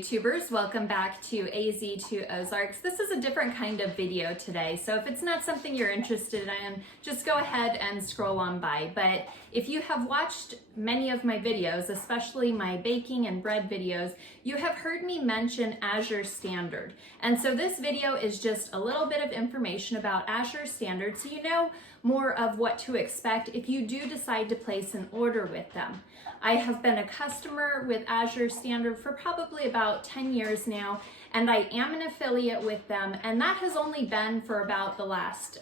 YouTubers, welcome back to AZ to Ozarks. This is a different kind of video today, so if it's not something you're interested in, just go ahead and scroll on by. But if you have watched many of my videos, especially my baking and bread videos, you have heard me mention Azure Standard. And so this video is just a little bit of information about Azure Standard so you know more of what to expect if you do decide to place an order with them. I have been a customer with Azure Standard for probably about 10 years now, and I am an affiliate with them, and that has only been for about the last,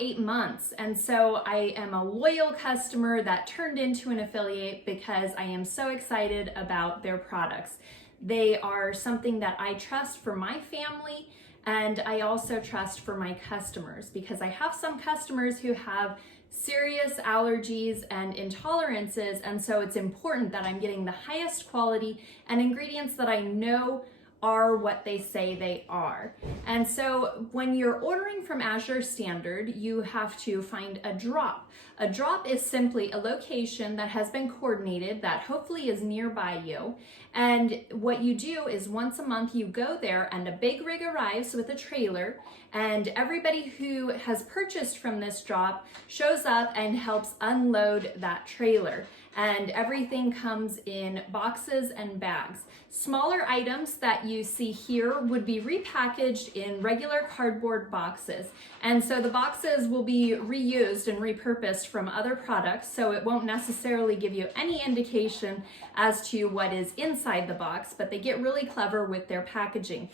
8 months. And so I am a loyal customer that turned into an affiliate because I am so excited about their products. They are something that I trust for my family, and I also trust for my customers because I have some customers who have serious allergies and intolerances, and so it's important that I'm getting the highest quality and ingredients that I know are what they say they are. And so when you're ordering from Azure Standard, you have to find a drop. A drop is simply a location that has been coordinated that hopefully is nearby you. And what you do is once a month you go there and a big rig arrives with a trailer, and everybody who has purchased from this drop shows up and helps unload that trailer. And everything comes in boxes and bags. Smaller items that you see here would be repackaged in regular cardboard boxes. And so the boxes will be reused and repurposed from other products, so it won't necessarily give you any indication as to what is inside the box, but they get really clever with their packaging.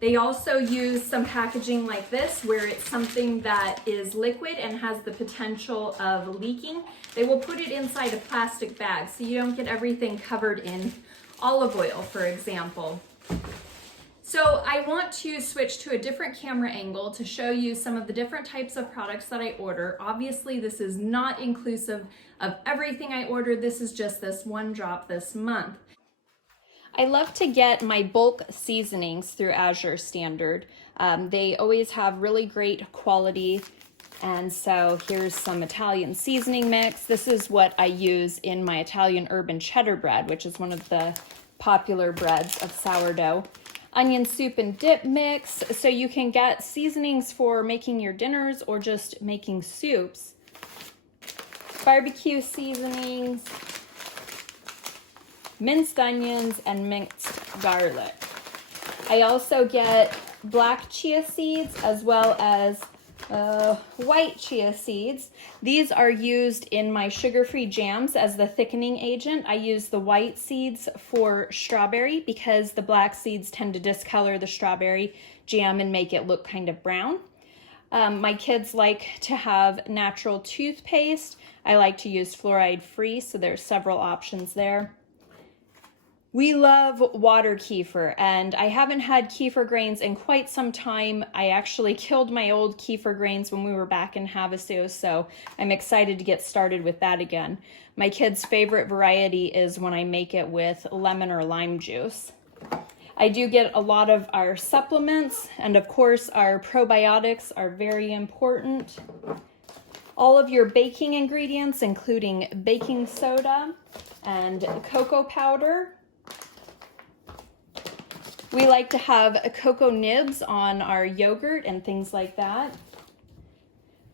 They also use some packaging like this where it's something that is liquid and has the potential of leaking. They will put it inside a plastic bag so you don't get everything covered in olive oil, for example. So I want to switch to a different camera angle to show you some of the different types of products that I order. Obviously, this is not inclusive of everything I order. This is just this one drop this month. I love to get my bulk seasonings through Azure Standard. They always have really great quality. And so here's some Italian seasoning mix. This is what I use in my Italian urban cheddar bread, which is one of the popular breads of sourdough. Onion soup and dip mix. So you can get seasonings for making your dinners or just making soups. Barbecue seasonings, minced onions, and minced garlic. I also get black chia seeds as well as white chia seeds. These are used in my sugar-free jams as the thickening agent. I use the white seeds for strawberry because the black seeds tend to discolor the strawberry jam and make it look kind of brown. My kids like to have natural toothpaste. I like to use fluoride-free, so there's several options there. We love water kefir, and I haven't had kefir grains in quite some time. I actually killed my old kefir grains when we were back in Havasu, so I'm excited to get started with that again. My kids' favorite variety is when I make it with lemon or lime juice. I do get a lot of our supplements, and of course our probiotics are very important. All of your baking ingredients, including baking soda and cocoa powder. We like to have cocoa nibs on our yogurt and things like that.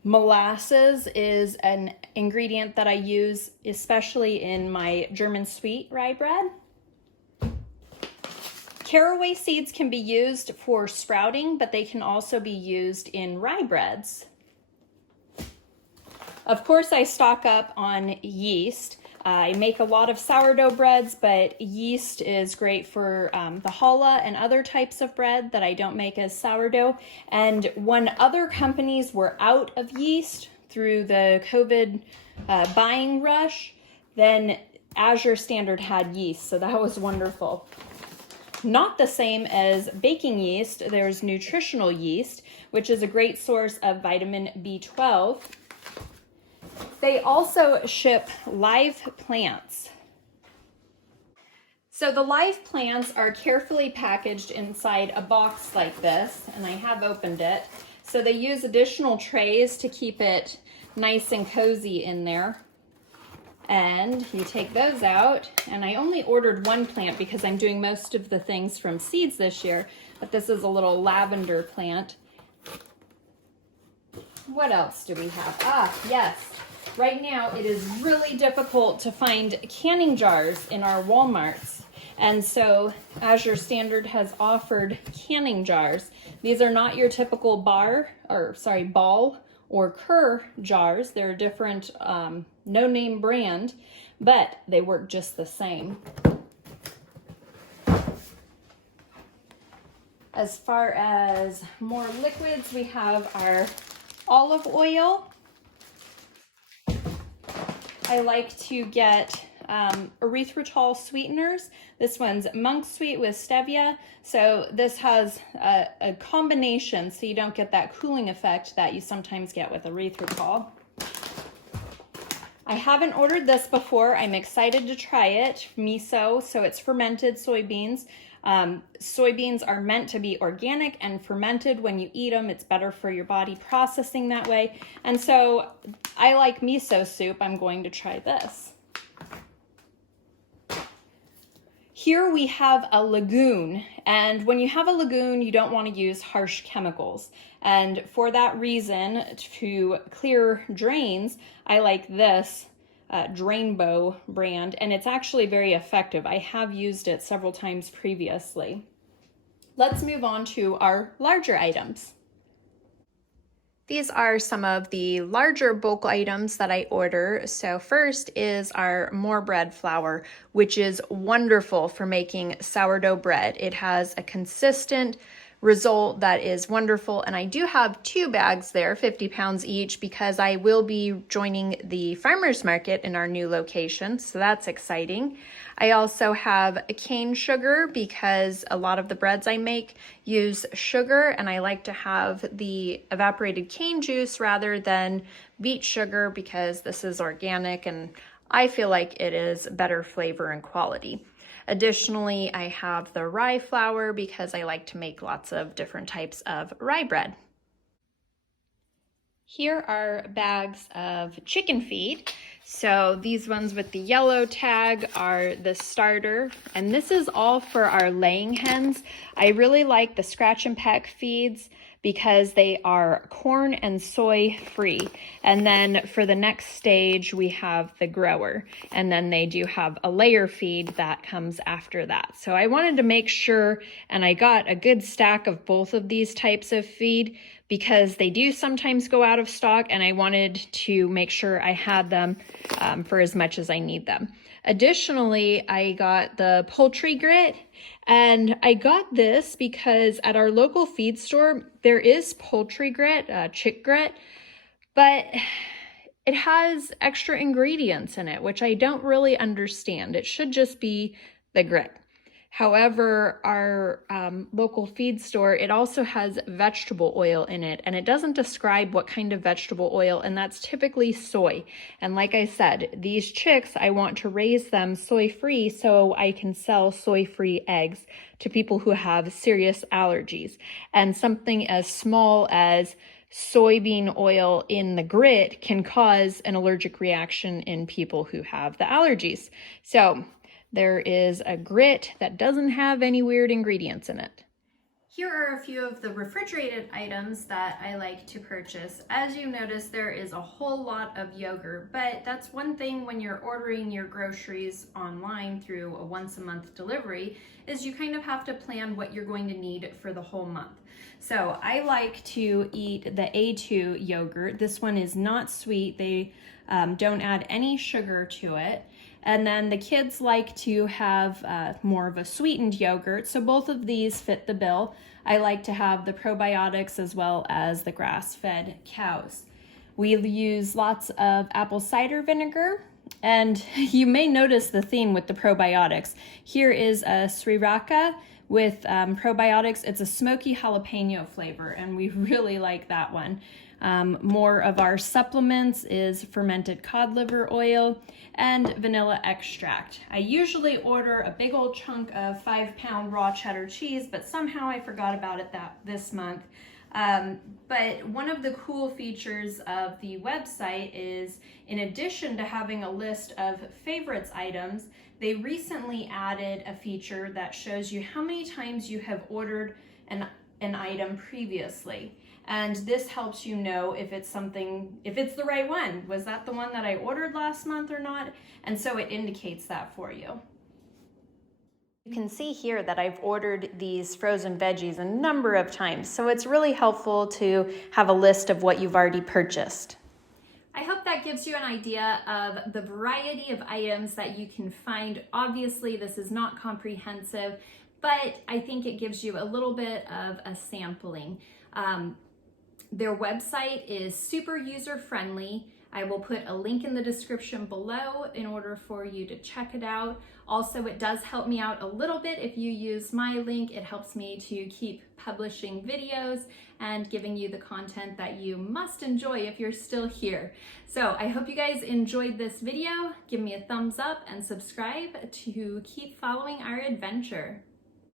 Molasses is an ingredient that I use especially in my German sweet rye bread. Caraway seeds can be used for sprouting, but they can also be used in rye breads. Of course, I stock up on yeast. I make a lot of sourdough breads, but yeast is great for the challah and other types of bread that I don't make as sourdough. And when other companies were out of yeast through the COVID buying rush, then Azure Standard had yeast, so that was wonderful. Not the same as baking yeast, there's nutritional yeast, which is a great source of vitamin B12. They also ship live plants. So the live plants are carefully packaged inside a box like this, and I have opened it. So they use additional trays to keep it nice and cozy in there. And you take those out, and I only ordered one plant because I'm doing most of the things from seeds this year, but this is a little lavender plant. What else do we have? Ah, yes. Right now it is really difficult to find canning jars in our Walmarts. And so Azure Standard has offered canning jars. These are not your typical ball or Kerr jars. They're a different no-name brand, but they work just the same. As far as more liquids, we have our olive oil. I like to get erythritol sweeteners. This one's monk sweet with stevia. So this has a combination so you don't get that cooling effect that you sometimes get with erythritol. I haven't ordered this before. I'm excited to try it. Miso, so it's fermented soybeans. Soybeans are meant to be organic and fermented. When you eat them, it's better for your body processing that way. And so I like miso soup. I'm going to try this. Here we have a lagoon, and when you have a lagoon, you don't want to use harsh chemicals. And for that reason, to clear drains, I like this Drainbow brand, and it's actually very effective. I have used it several times previously. Let's move on to our larger items. These are some of the larger bulk items that I order. So first is our More Bread flour, which is wonderful for making sourdough bread. It has a consistent result that is wonderful, and I do have 2 bags there, 50 pounds each, because I will be joining the farmers market in our new location, so that's exciting. I also have a cane sugar because a lot of the breads I make use sugar, and I like to have the evaporated cane juice rather than beet sugar because this is organic and I feel like it is better flavor and quality. Additionally, I have the rye flour because I like to make lots of different types of rye bread. Here are bags of chicken feed. So these ones with the yellow tag are the starter, and this is all for our laying hens. I really like the scratch and peck feeds because they are corn and soy free. And then for the next stage, we have the grower, and then they do have a layer feed that comes after that. So I wanted to make sure, and I got a good stack of both of these types of feed because they do sometimes go out of stock, and I wanted to make sure I had them for as much as I need them. Additionally, I got the poultry grit, and I got this because at our local feed store, there is poultry grit, chick grit, but it has extra ingredients in it, which I don't really understand. It should just be the grit. However, our local feed store, it also has vegetable oil in it, and it doesn't describe what kind of vegetable oil, and that's typically soy. And like I said, these chicks, I want to raise them soy-free so I can sell soy-free eggs to people who have serious allergies. And something as small as soybean oil in the grit can cause an allergic reaction in people who have the allergies. So there is a grit that doesn't have any weird ingredients in it. Here are a few of the refrigerated items that I like to purchase. As you notice, there is a whole lot of yogurt, but that's one thing when you're ordering your groceries online through a once-a-month delivery, is you kind of have to plan what you're going to need for the whole month. So I like to eat the A2 yogurt. This one is not sweet. They don't add any sugar to it. And then the kids like to have more of a sweetened yogurt, so both of these fit the bill. I like to have the probiotics as well as the grass-fed cows. We use lots of apple cider vinegar, and you may notice the theme with the probiotics. Here is a Sriracha with probiotics. It's a smoky jalapeno flavor, and we really like that one. More of our supplements is fermented cod liver oil and vanilla extract. I usually order a big old chunk of 5-pound raw cheddar cheese, but somehow I forgot about it this month. But one of the cool features of the website is, in addition to having a list of favorites items, they recently added a feature that shows you how many times you have ordered an item previously. And this helps you know if it's the right one. Was that the one that I ordered last month or not? And so it indicates that for you. You can see here that I've ordered these frozen veggies a number of times, so it's really helpful to have a list of what you've already purchased. I hope that gives you an idea of the variety of items that you can find. Obviously, this is not comprehensive, but I think it gives you a little bit of a sampling. Their website is super user-friendly. I will put a link in the description below in order for you to check it out. Also, it does help me out a little bit if you use my link. It helps me to keep publishing videos and giving you the content that you must enjoy if you're still here. So I hope you guys enjoyed this video. Give me a thumbs up and subscribe to keep following our adventure.